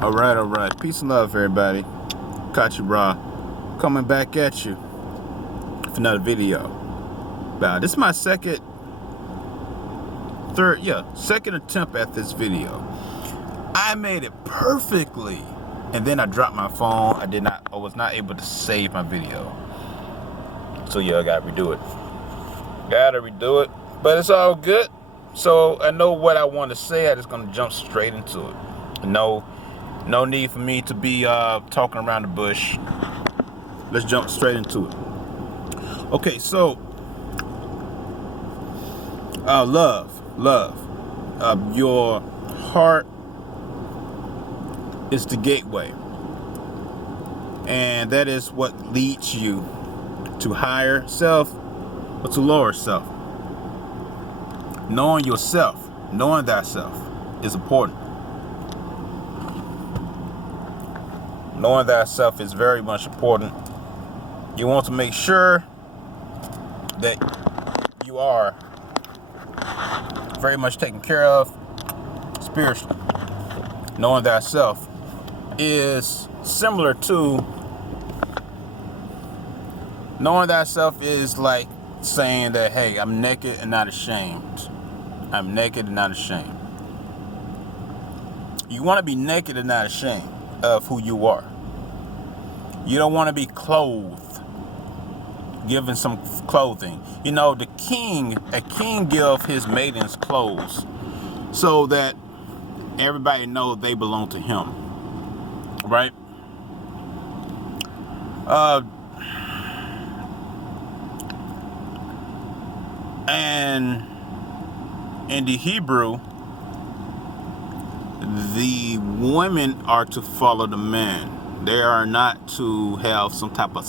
All right. Peace and love, everybody. Kachi Ra coming back at you for another video. This is my second attempt at this video. I made it perfectly, and then I dropped my phone. I was not able to save my video. So yeah, I gotta redo it. But it's all good. So I know what I want to say. I'm just gonna jump straight into it. No need for me to be talking around the bush. Let's jump straight into it. Okay, so love. Your heart is the gateway, and that is what leads you to higher self or to lower self. Knowing yourself, knowing thyself is important. Knowing thyself is very much important. You want to make sure that you are very much taken care of spiritually. Knowing thyself is similar to knowing thyself is like saying that, hey, I'm naked and not ashamed. I'm naked and not ashamed. You want to be naked and not ashamed of who you are. You don't want to be clothed, given some clothing. You know, a king give his maidens clothes so that everybody knows they belong to him, right? And in the Hebrew, the women are to follow the men. They are not to have some type of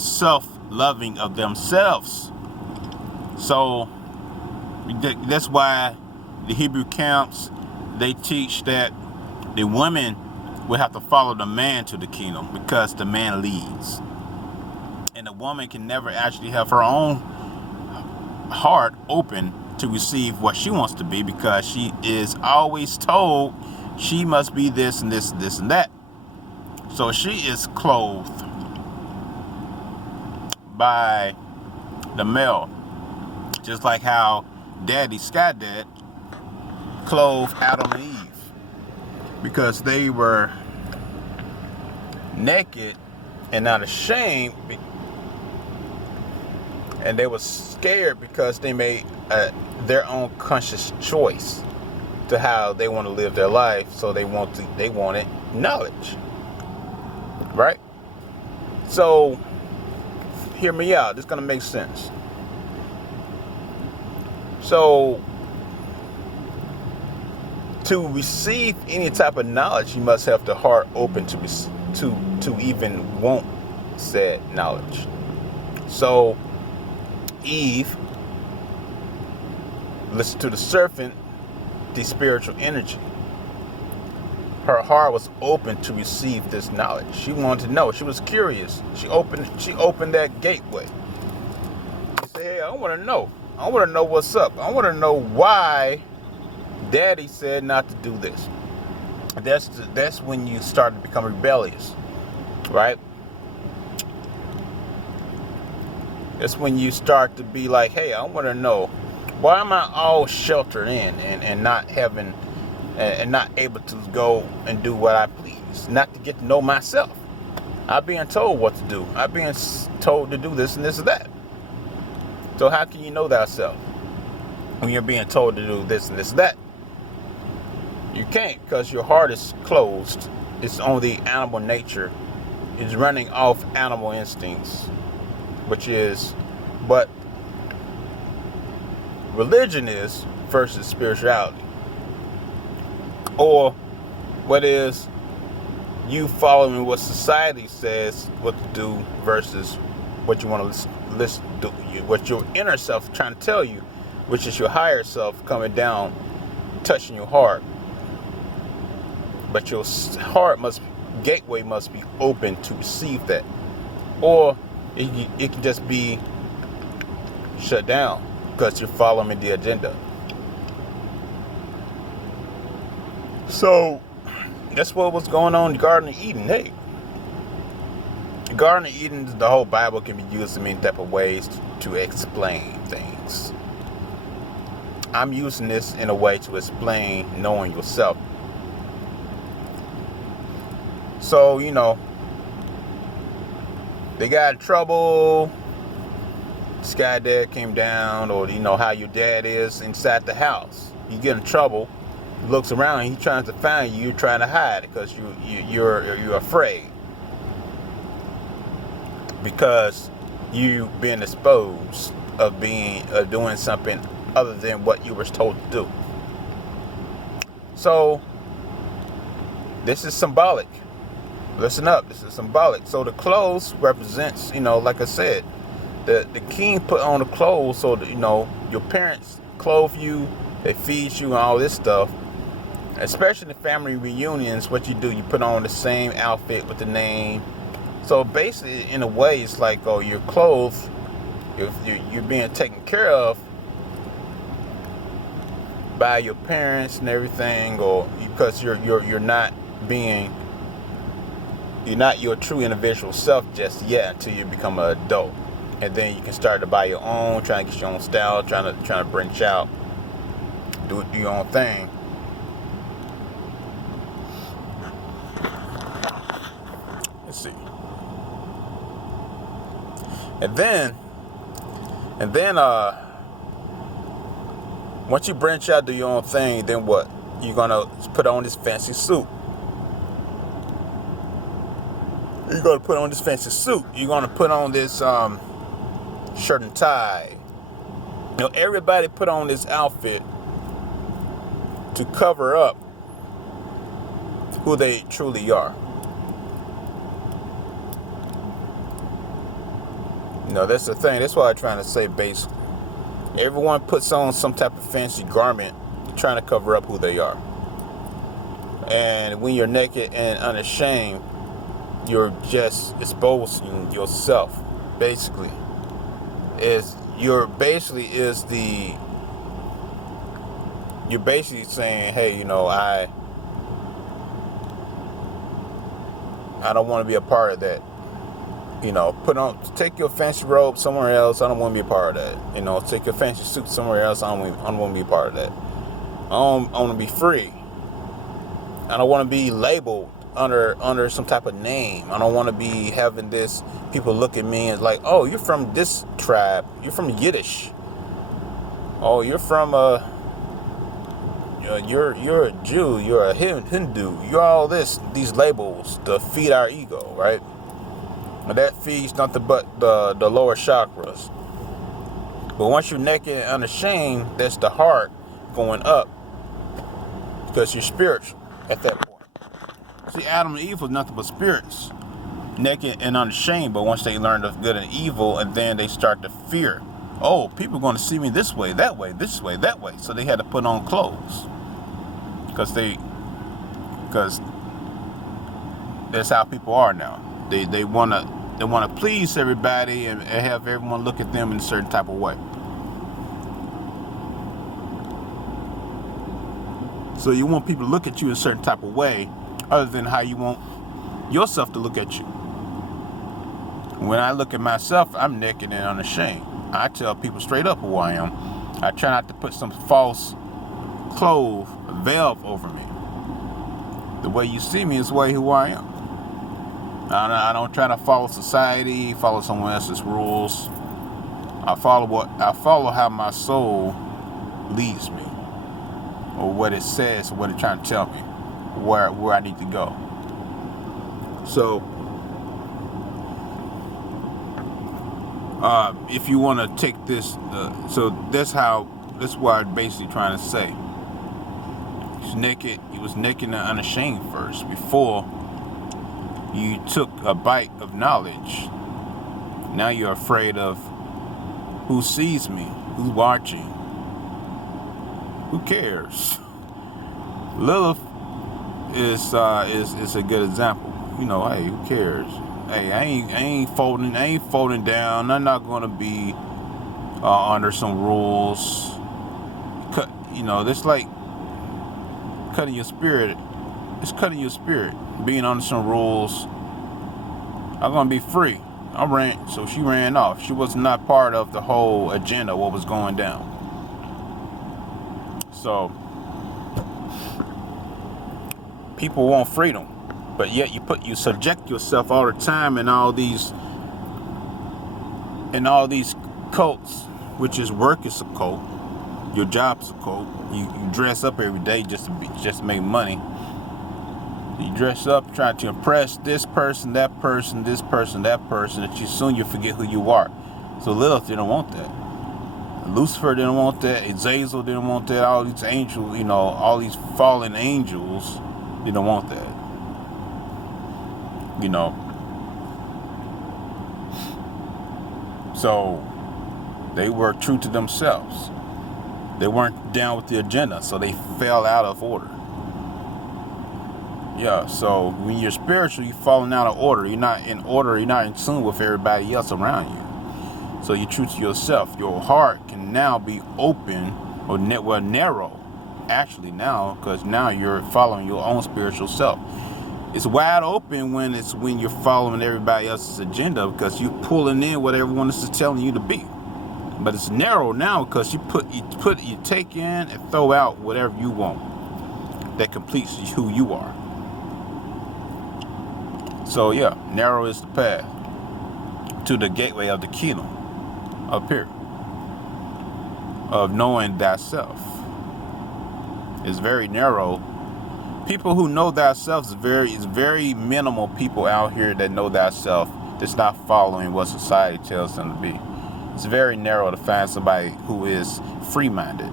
self-loving of themselves. So that's why the Hebrew camps, they teach that the women will have to follow the man to the kingdom because the man leads. And the woman can never actually have her own heart open to receive what she wants to be, because she is always told she must be this and this and this and that. So she is clothed by the male, just like how Daddy, Sky Dad, clothed Adam and Eve, because they were naked and not ashamed, and they were scared because they made their own conscious choice to how they want to live their life. So they wanted knowledge, right? So hear me out. This is gonna make sense. So to receive any type of knowledge, you must have the heart open to even want said knowledge. So Eve listened to the serpent, the spiritual energy. Her heart was open to receive this knowledge. She wanted to know. She was curious. She opened that gateway. She said, hey, I want to know. I want to know what's up. I want to know why Daddy said not to do this. That's when you start to become rebellious, right? That's when you start to be like, hey, I want to know, why am I all sheltered in and not having and not able to go and do what I please, not to get to know myself? I'm being told what to do. I'm being told to do this and this and that. So how can you know thyself when you're being told to do this and this and that? You can't, because your heart is closed. It's on the animal nature. It's running off animal instincts, but religion is versus spirituality. Or what is you following what society says what to do versus what you want to listen to, what your inner self is trying to tell you, which is your higher self coming down, touching your heart. But your gateway must be open to receive that. Or it can just be shut down because you're following the agenda. So that's what was going on in the Garden of Eden. Hey, the Garden of Eden, the whole Bible can be used in many type of ways to explain things. I'm using this in a way to explain knowing yourself. So, they got in trouble. This guy dad came down, or how your dad is inside the house. You get in trouble, he looks around, he's trying to find you, you're trying to hide because you're afraid. Because you've been exposed of doing something other than what you were told to do. So this is symbolic. Listen up, this is symbolic. So the clothes represents, like I said, the king put on the clothes so that, your parents clothe you, they feed you and all this stuff. Especially in family reunions, what you do, you put on the same outfit with the name. So basically, in a way, it's like, you're clothed, you're being taken care of by your parents and everything, or because you're not your true individual self just yet until you become an adult, and then you can start to buy your own, trying to get your own style, trying to branch out, do your own thing. Let's see. And then once you branch out, do your own thing, then what? You're gonna put on this fancy suit. You're gonna put on this fancy suit. You're gonna put on this shirt and tie. Everybody put on this outfit to cover up who they truly are. That's the thing. That's what I'm trying to say, basically. Everyone puts on some type of fancy garment trying to cover up who they are. And when you're naked and unashamed, you're just exposing yourself. Basically, you're basically saying, hey, I don't want to be a part of that. Take your fancy robe somewhere else. I don't want to be a part of that. Take your fancy suit somewhere else. I don't want to be a part of that. I want to be free. I don't want to be labeled under some type of name. I don't want to be having this. People look at me and like, oh, you're from this tribe. You're from Yiddish. Oh, you're from you're a Jew. You're a Hindu. You're all these labels to feed our ego, right? And that feeds nothing but the lower chakras. But once you're naked and unashamed, that's the heart going up, because you're spiritual at that point. See, Adam and Eve was nothing but spirits, naked and unashamed. But once they learn the good and evil, and then they start to fear. Oh, people are going to see me this way, that way, this way, that way. So they had to put on clothes, because that's how people are now. They want to please everybody and have everyone look at them in a certain type of way. So you want people to look at you in a certain type of way, other than how you want yourself to look at you. When I look at myself, I'm naked and unashamed. I tell people straight up who I am. I try not to put some false veil over me. The way you see me is the way who I am. I don't try to follow society, follow someone else's rules. I follow how my soul leads me, or what it says, or what it's trying to tell me, where I need to go. So, if you want to take this, so that's what I'm basically trying to say. He was naked and unashamed first, before you took a bite of knowledge. Now you're afraid of who sees me, who's watching, who cares. Lilith is a good example. Hey, who cares? Hey, I ain't folding down. I'm not gonna be under some rules. That's like cutting your spirit. It's cutting your spirit. Being under some rules. I'm gonna be free. So she ran off. She was not part of the whole agenda, what was going down. So people want freedom, but yet you subject yourself all the time in all these cults, which is work is a cult, your job is a cult. You dress up every day just to make money. You dress up trying to impress this person, that person, this person, that person, that you forget who you are. So Lilith didn't want that. Lucifer didn't want that. Azazel didn't want that. All these angels, all these fallen angels didn't want that. So they were true to themselves. They weren't down with the agenda, so they fell out of order. Yeah, so when you're spiritual, you're falling out of order. You're not in order. You're not in tune with everybody else around you. So you're true to yourself. Your heart can now be open or narrow, actually now, because now you're following your own spiritual self. It's wide open when you're following everybody else's agenda, because you're pulling in what everyone else is telling you to be. But it's narrow now because you take in and throw out whatever you want that completes who you are. So yeah, narrow is the path to the gateway of the kingdom up here of knowing thyself. It's very narrow. People who know thyself is very minimal people out here that know thyself, that's not following what society tells them to be. It's very narrow to find somebody who is free-minded.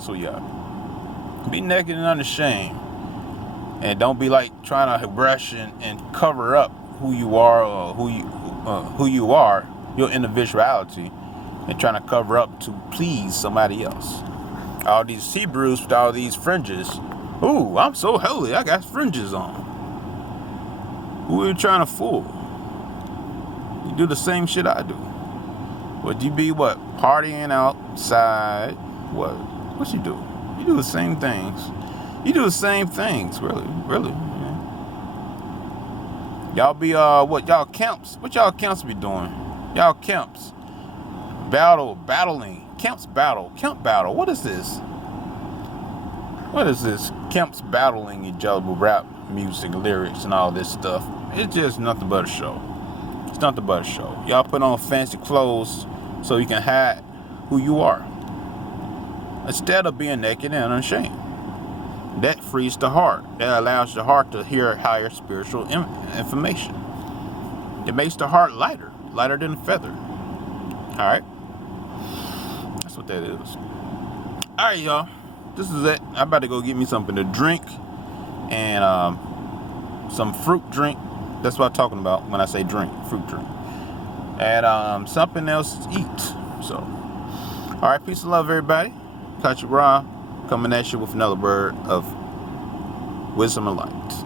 So yeah, be naked and unashamed. And don't be like trying to brush and cover up who you are, or who you are, your individuality, and trying to cover up to please somebody else. All these Hebrews with all these fringes. Ooh, I'm so holy, I got fringes on. Who are you trying to fool? You do the same shit I do. Would you be what? Partying outside? What you do? You do the same things. You do the same things, really. Yeah. Y'all be what y'all camps be doing? Y'all camps battling. Camp battle. What is this? Camps battling each other with rap music, lyrics, and all this stuff. It's just nothing but a show. It's nothing but a show. Y'all put on fancy clothes so you can hide who you are, instead of being naked and unashamed. That frees the heart. That allows the heart to hear higher spiritual information. It makes the heart lighter than a feather. All right, that's what that is. All right, y'all. This is it. I'm about to go get me something to drink and some fruit drink. That's what I'm talking about when I say drink, fruit drink, and something else to eat. So, all right, peace and love, everybody. Kachi Ra, coming at you with another word of wisdom and light.